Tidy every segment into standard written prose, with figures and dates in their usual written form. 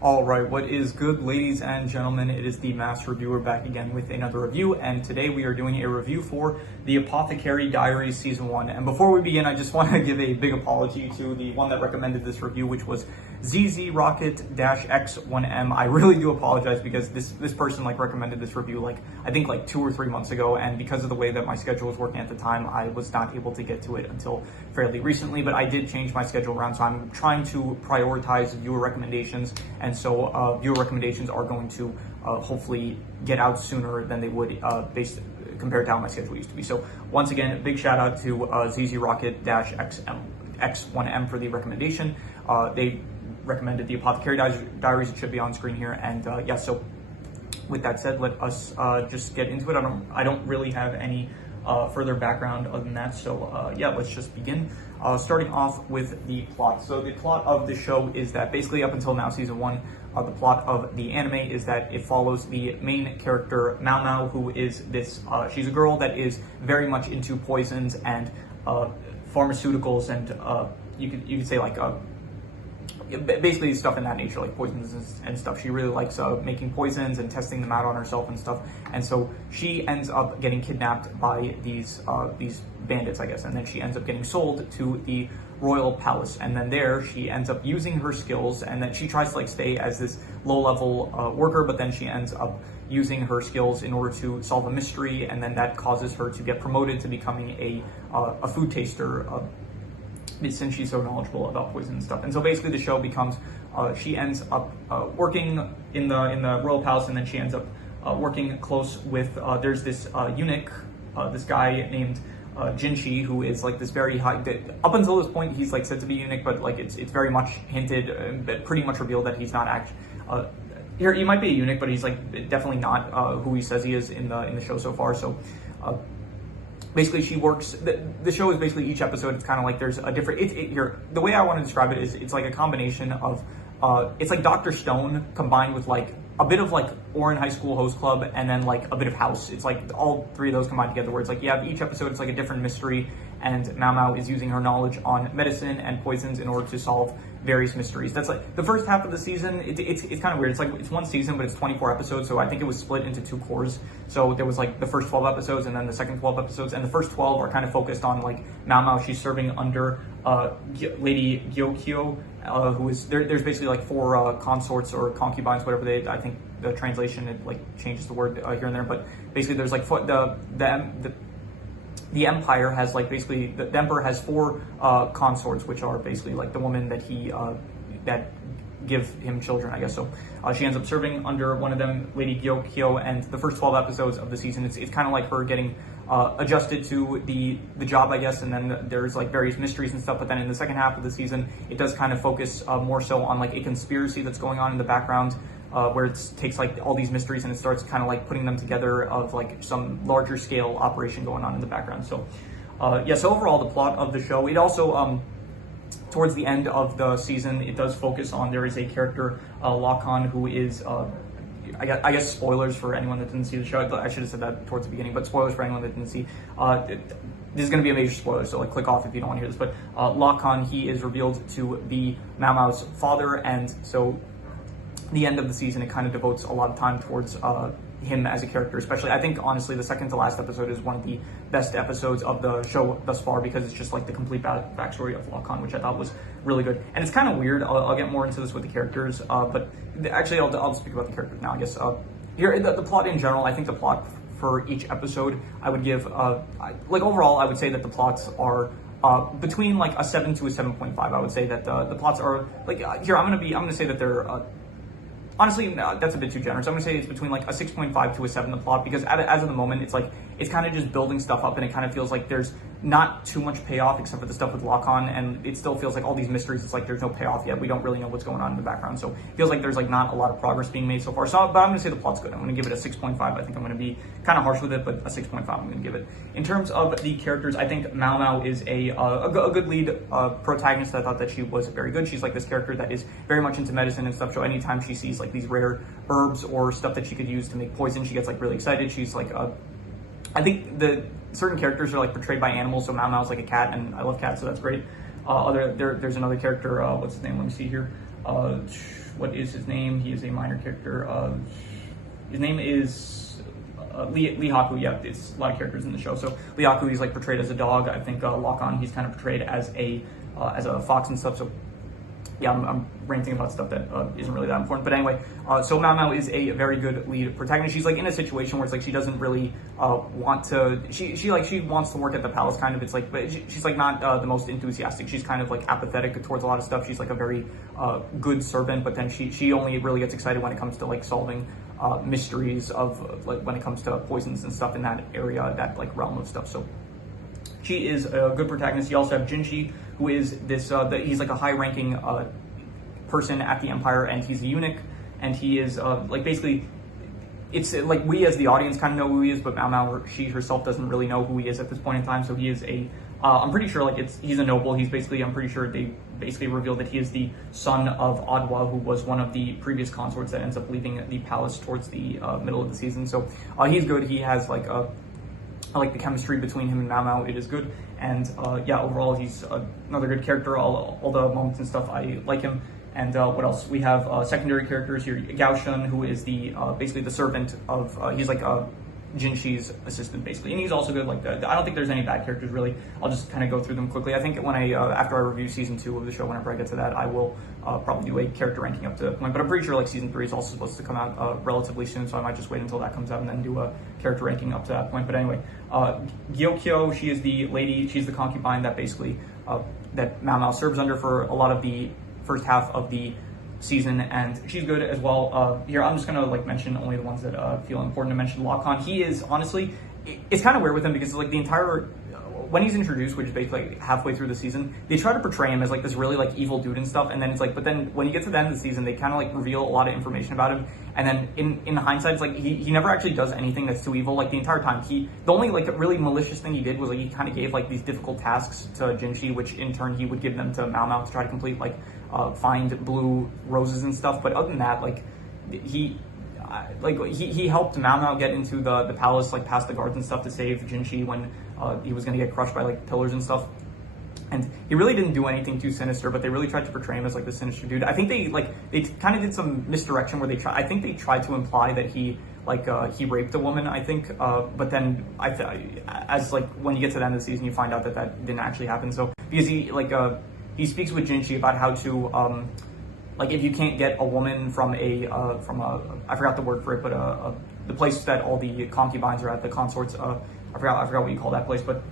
All right, what is good, ladies and gentlemen? It is the Master Reviewer back again with another review, and today we are doing a review for the Apothecary Diaries Season 1. And before we begin, I just want to give a big apology to the one that recommended this review, which was ZZ Rocket-X1M. I really do apologize because this person recommended this review I think 2 or 3 months ago, and because of the way that my schedule was working at the time, I was not able to get to it until fairly recently, but I did change my schedule around, so I'm trying to prioritize viewer recommendations, and so viewer recommendations are going to hopefully get out sooner than they would based compared to how my schedule used to be. So once again, a big shout out to ZZ Rocket-X1M for the recommendation. They recommended the Apothecary Diaries. It should be on screen here, and yeah, so with that said, let us just get into it. I don't really have any further background other than that, so yeah, let's just begin. Starting off with the plot. So the plot of the show is that basically up until now, season 1, the plot of the anime is that it follows the main character, Mao Mao, who is this, she's a girl that is very much into poisons and pharmaceuticals, and you could say basically stuff in that nature, like poisons and stuff. She really likes making poisons and testing them out on herself and stuff. And so she ends up getting kidnapped by these bandits, I guess, and then she ends up getting sold to the royal palace. And then there she ends up using her skills, and then she tries to stay as this low-level worker, but then she ends up using her skills in order to solve a mystery, and then that causes her to get promoted to becoming a food taster, since she's so knowledgeable about poison and stuff. And so basically the show becomes she ends up working in the royal palace, and then she ends up working close with there's this eunuch, this guy named Jinshi, who is this very high, up until this point he's said to be eunuch, but it's very much hinted, pretty much revealed that he's not actually here. He might be a eunuch, but he's definitely not who he says he is in the show so far. So basically she works, the show is basically each episode, it's kind of there's a different, here, the way I want to describe it is it's a combination of, it's like Dr. Stone combined with a bit of Ouran High School Host Club, and then a bit of House. It's all three of those combined together, where it's you have each episode, it's a different mystery, and Mao Mao is using her knowledge on medicine and poisons in order to solve various mysteries. That's the first half of the season. It's kind of weird. It's one season, but it's 24 episodes. So I think it was split into 2 cores. So there was the first 12 episodes and then the second 12 episodes. And the first 12 are kind of focused on Mao Mao. She's serving under Lady Gyokyo, who is there's basically 4 consorts or concubines, whatever I think the translation, it changes the word here and there. But basically there's the empire has basically the emperor has 4 consorts, which are basically the woman that he that give him children, I guess. So she ends up serving under one of them, Lady Gyokyo, and the first 12 episodes of the season, it's kind of her getting adjusted to the job, I guess, and then there's various mysteries and stuff. But then in the second half of the season, it does kind of focus more so on a conspiracy that's going on in the background, where it takes all these mysteries and it starts kind of putting them together of some larger scale operation going on in the background. So yeah, so overall the plot of the show, it also towards the end of the season, it does focus on, there is a character, Lakan, who is I guess spoilers for anyone that didn't see the show. I should have said that towards the beginning, but spoilers for anyone that didn't see. This is going to be a major spoiler, so click off if you don't want to hear this. But Lakan, he is revealed to be Mao Mao's father, and so the end of the season, it kind of devotes a lot of time towards him as a character. Especially, I think honestly the second to last episode is one of the best episodes of the show thus far, because it's just the complete backstory of Lakan, which I thought was really good. And it's kind of weird, I'll get more into this with the characters, but actually I'll speak about the characters now, I guess. Here, the plot in general, I think the plot for each episode, I would give overall I would say that the plots are between a 7 to a 7.5. I would say that the plots are here, I'm gonna say that they're honestly, no, that's a bit too generous. I'm going to say it's between a 6.5 to a 7, the plot, because as of the moment, it's it's kind of just building stuff up, and it kind of feels there's not too much payoff except for the stuff with Lakan, and it still feels all these mysteries, it's there's no payoff yet. We don't really know what's going on in the background, so it feels there's not a lot of progress being made so far. So, but I'm going to say the plot's good. I'm going to give it a 6.5. I think I'm going to be kind of harsh with it, but a 6.5 I'm going to give it. In terms of the characters, I think Mao Mao is a good lead protagonist. I thought that she was very good. She's this character that is very much into medicine and stuff, so anytime she sees these rare herbs or stuff that she could use to make poison, she gets really excited. She's I think the certain characters are portrayed by animals, so Mao Mao's a cat, and I love cats, so that's great. There's another character, what's his name? Let me see here. what is his name? He is a minor character. His name is Lee Haku. Yeah, it's a lot of characters in the show. So Lee Haku, he's like portrayed as a dog. I think Lock-On, he's kind of portrayed as a fox and stuff. So yeah, I'm ranting about stuff that isn't really that important. But anyway, so Mao Mao is a very good lead protagonist. She's like in a situation where it's like she doesn't really want to. She wants to work at the palace, kind of. It's like, but she's like not the most enthusiastic. She's kind of like apathetic towards a lot of stuff. She's like a very good servant, but then she only really gets excited when it comes to like solving mysteries of like when it comes to poisons and stuff in that area, that like realm of stuff. So she is a good protagonist. You also have Jinshi, who is this, he's like a high-ranking person at the Empire, and he's a eunuch, and he is, like, basically, it's like we as the audience kind of know who he is, but Mao Mao, she herself doesn't really know who he is at this point in time, so he is I'm pretty sure, like, he's a noble. He's basically, I'm pretty sure they basically revealed that he is the son of Adwa, who was one of the previous consorts that ends up leaving the palace towards the middle of the season, so he's good. He has, like, I like the chemistry between him and Mao Mao. It is good. And yeah, overall, he's another good character. All the moments and stuff, I like him. And what else? We have secondary characters here. Gao Shun, who is the basically the servant of, he's like Jinshi's assistant, basically. And he's also good. Like, I don't think there's any bad characters, really. I'll just kind of go through them quickly. I think when after I review season 2 of the show, whenever I get to that, I will probably do a character ranking up to that point. But I'm pretty sure like season 3 is also supposed to come out relatively soon, so I might just wait until that comes out and then do a character ranking up to that point. But anyway, Gyokyo, she is the lady, she's the concubine that basically, that Mao Mao serves under for a lot of the first half of the season, and she's good as well. Here, I'm just gonna like mention only the ones that feel important to mention. Lock-On, he is honestly, it's kind of weird with him because like the entire, when he's introduced, which is basically like halfway through the season, they try to portray him as like this really like evil dude and stuff, and then it's like, but then when you get to the end of the season, they kind of like reveal a lot of information about him, and then in hindsight, it's like he never actually does anything that's too evil. Like the entire time, the only like really malicious thing he did was like he kind of gave like these difficult tasks to Jinshi, which in turn he would give them to Mao Mao to try to complete, like find blue roses and stuff. But other than that, like he helped Mao Mao get into the palace, like past the guards and stuff, to save Jinshi when he was going to get crushed by like pillars and stuff. And he really didn't do anything too sinister, but they really tried to portray him as like the sinister dude. I think they kind of did some misdirection where I think they tried to imply that he raped a woman, I think, but then as like when you get to the end of the season, you find out that didn't actually happen. So because he speaks with Jinshi about how to like if you can't get a woman from a I forgot the word for it, but the place that all the concubines are at, the consorts, I forgot what you call that place, but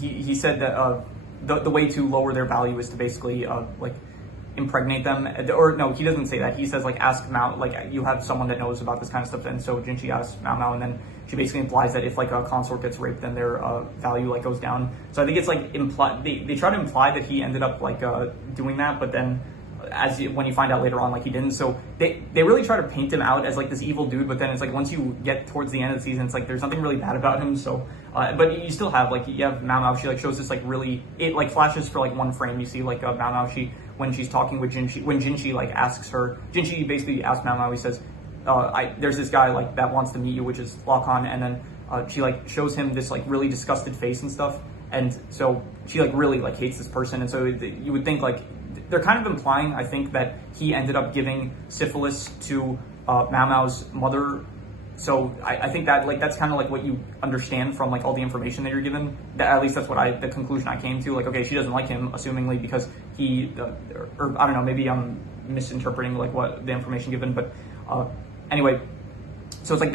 he said that the way to lower their value is to basically like impregnate them, or no, he doesn't say that. He says like ask Mao, like you have someone that knows about this kind of stuff, and so Jinshi asks Mao Mao, and then she basically implies that if like a consort gets raped, then their value like goes down. So I think it's like they try to imply that he ended up like doing that, but then when you find out later on, like he didn't. So they really try to paint him out as like this evil dude, but then it's like once you get towards the end of the season, it's like there's nothing really bad about him. So but you still have like, you have Mao Mao, she like shows this like really, it like flashes for like one frame, you see like Mao Mao, when she's talking with Jinshi, when Jinshi like asks her, Jinshi basically asks Mao Mao, he says, there's this guy like that wants to meet you, which is Lock-On, and then she like shows him this like really disgusted face and stuff, and so she like really like hates this person, and so you would think like they're kind of implying, I think, that he ended up giving syphilis to Mao Mao's mother. So I think that like that's kind of like what you understand from like all the information that you're given. At least that's what the conclusion I came to. Like, okay, she doesn't like him, assumingly because he, or I don't know, maybe I'm misinterpreting like what the information given. But anyway, so it's like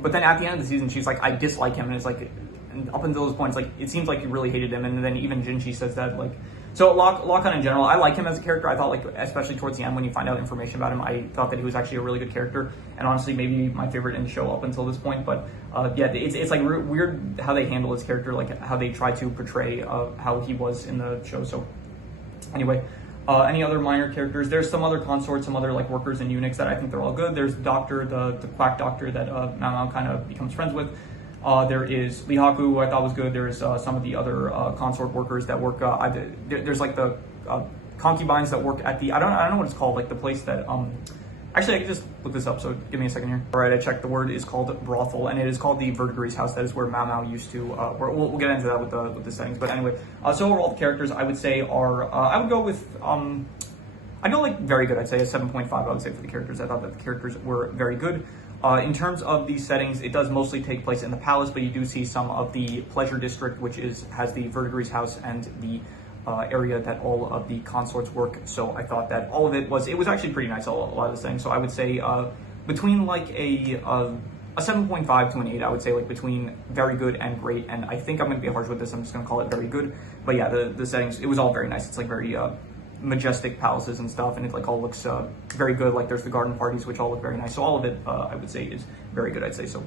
but then at the end of the season, she's like, I dislike him, and it's like, and up until those points, like it seems like you really hated him, and then even Jinshi says that like. So Lock-On in general, I like him as a character. I thought like, especially towards the end when you find out information about him, I thought that he was actually a really good character, and honestly maybe my favorite in the show up until this point. But yeah, it's like weird how they handle his character, like how they try to portray how he was in the show. So anyway, any other minor characters? There's some other consorts, some other like workers and eunuchs that I think they're all good. There's Doctor, the quack doctor that Mao Mao kind of becomes friends with. There is Lee Haku, who I thought was good. There's some of the other consort workers that work. There's like the concubines that work at the, I don't know what it's called, like the place that actually I can just look this up. So give me a second here. All right, I checked. The word is called brothel, and it is called the Verdigris house. That is where Mao Mao used to. We'll get into that with the settings. But anyway, so overall the characters I would say are I would go with. I know, like, very good. I'd say a 7.5, I would say, for the characters. I thought that the characters were very good. In terms of these settings, it does mostly take place in the palace, but you do see some of the pleasure district, which has the verdigris house and the area that all of the consorts work. So I thought that all of it was actually pretty nice, a lot of the settings. So I would say between like a 7.5 to an 8, I would say, like, between very good and great. And I think I'm going to be harsh with this. I'm just going to call it very good. But yeah, the settings, it was all very nice. It's like very majestic palaces and stuff, and it like all looks very good. Like, there's the garden parties, which all look very nice. So all of it, I would say, is very good, I'd say. So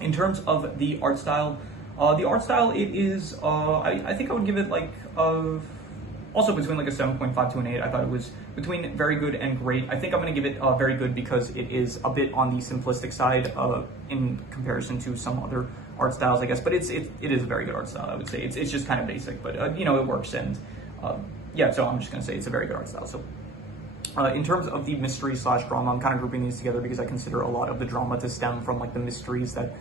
in terms of the art style, it is, I think I would give it like also between like a 7.5 to an 8. I thought it was between very good and great. I think I'm going to give it very good because it is a bit on the simplistic side in comparison to some other art styles, I guess. But it is a very good art style, I would say. It's just kind of basic, but you know, it works. And yeah, so I'm just going to say it's a very good art style. So in terms of the mystery / drama, I'm kind of grouping these together because I consider a lot of the drama to stem from like the mysteries that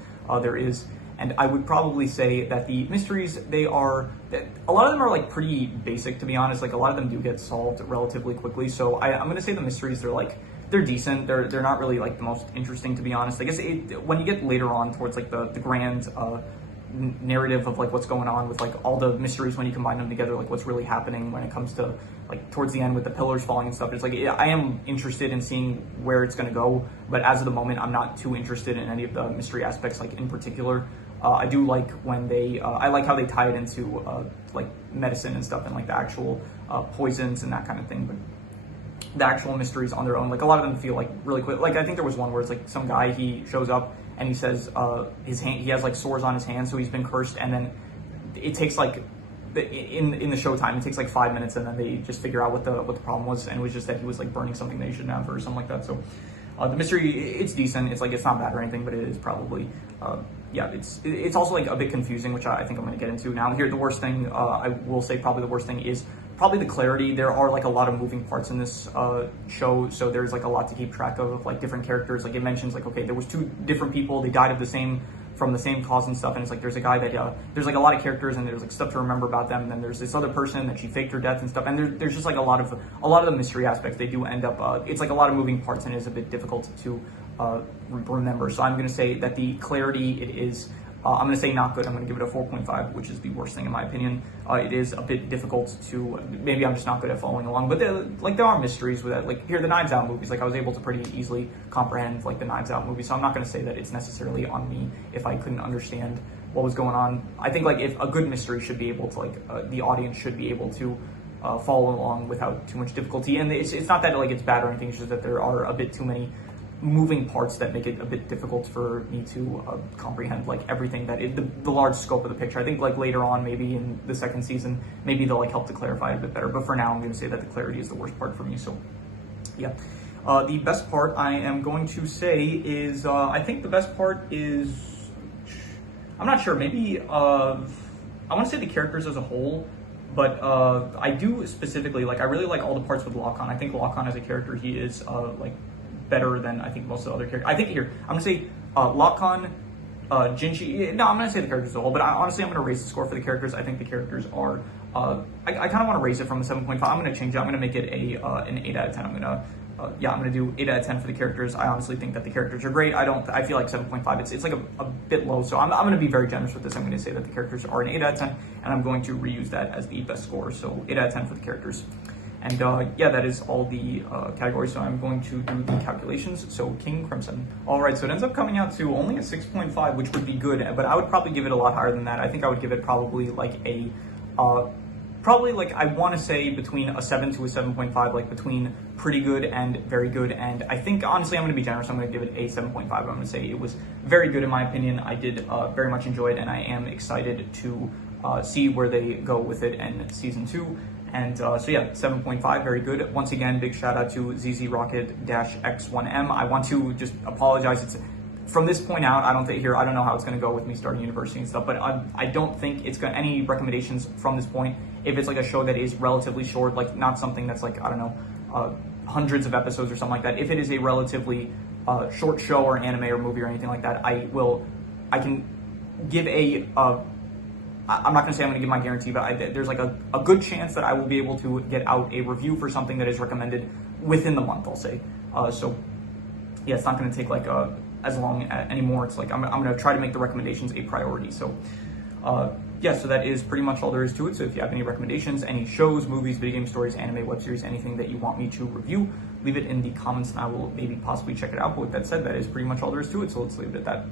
there is. And I would probably say that the mysteries, a lot of them are like pretty basic, to be honest. Like, a lot of them do get solved relatively quickly. So I'm going to say the mysteries, they're decent. They're not really like the most interesting, to be honest. I guess when you get later on towards like the grand narrative of like what's going on with like all the mysteries, when you combine them together, like what's really happening when it comes to like towards the end with the pillars falling and stuff, it's like, I am interested in seeing where it's going to go, but as of the moment, I'm not too interested in any of the mystery aspects, like in particular. I do like when I like how they tie it into like medicine and stuff, and like the actual poisons and that kind of thing. But the actual mysteries on their own, like, a lot of them feel like really quick. Like, I think there was one where it's like some guy, he shows up and he says he has like sores on his hands, so he's been cursed, and then it takes like in the showtime, it takes like 5 minutes, and then they just figure out what the problem was, and it was just that he was like burning something that he shouldn't have or something like that. So the mystery, it's decent. It's like, it's not bad or anything, but it is probably yeah, it's also like a bit confusing, which I think I'm going to get into now. Here, the worst thing, I will say probably the worst thing is probably the clarity. There are like a lot of moving parts in this show, so there's like a lot to keep track of like different characters. Like, it mentions like, okay, there was 2 different people, they died from the same cause and stuff, and it's like there's a guy that there's like a lot of characters, and there's like stuff to remember about them, and then there's this other person that she faked her death and stuff, and there's just like a lot of the mystery aspects. They do end up it's like a lot of moving parts, and it is a bit difficult to remember. So I'm going to say that the clarity, it is I'm going to say not good. I'm going to give it a 4.5, which is the worst thing in my opinion. It is a bit difficult to, maybe I'm just not good at following along, but there are mysteries with that. Like, here, the Knives Out movies, like, I was able to pretty easily comprehend like the Knives Out movie, so I'm not going to say that it's necessarily on me if I couldn't understand what was going on. I think like if a good mystery should be able to like the audience should be able to follow along without too much difficulty. And it's not that like it's bad or anything, it's just that there are a bit too many moving parts that make it a bit difficult for me to comprehend like everything that the large scope of the picture. I think like later on, maybe in the second season, maybe they'll like help to clarify it a bit better, but for now I'm going to say that the clarity is the worst part for me. So yeah, the best part I am going to say is I think the best part is, I'm not sure, maybe I want to say the characters as a whole, but I do specifically like, I really like all the parts with Lock-On. I think Lock-On as a character, he is like better than I think most of the other characters. I think here, I'm going to say Lock-On, Jinchi. No, I'm going to say the characters as a whole, but honestly, I'm going to raise the score for the characters. I think the characters are, I kind of want to raise it from a 7.5. I'm going to change it. I'm going to make it an 8 out of 10. I'm going to do 8 out of 10 for the characters. I honestly think that the characters are great. I feel like 7.5, it's like a bit low, so I'm going to be very generous with this. I'm going to say that the characters are an 8 out of 10, and I'm going to reuse that as the best score. So 8 out of 10 for the characters. And yeah, that is all the categories, so I'm going to do the calculations. So King Crimson. All right, so it ends up coming out to only a 6.5, which would be good, but I would probably give it a lot higher than that. I think I would give it probably like a, I want to say between a 7 to a 7.5, like between pretty good and very good. And I think, honestly, I'm going to be generous. I'm going to give it a 7.5. I'm going to say it was very good in my opinion. I did very much enjoy it, and I am excited to see where they go with it in season 2. And so yeah, 7.5, very good. Once again, big shout out to ZZ Rocket-X1M. I want to just apologize. It's from this point out, I don't know how it's going to go with me starting university and stuff, but I don't think it's got any recommendations from this point. If it's like a show that is relatively short, like not something that's like, I don't know, hundreds of episodes or something like that. If it is a relatively short show or anime or movie or anything like that, I can give a I'm not going to say I'm going to give my guarantee, but there's like a good chance that I will be able to get out a review for something that is recommended within the month, I'll say. So yeah, it's not going to take like as long anymore. It's like I'm going to try to make the recommendations a priority. So yeah, so that is pretty much all there is to it. So if you have any recommendations, any shows, movies, video game stories, anime, web series, anything that you want me to review, leave it in the comments and I will maybe possibly check it out. But with that said, that is pretty much all there is to it. So let's leave it at that.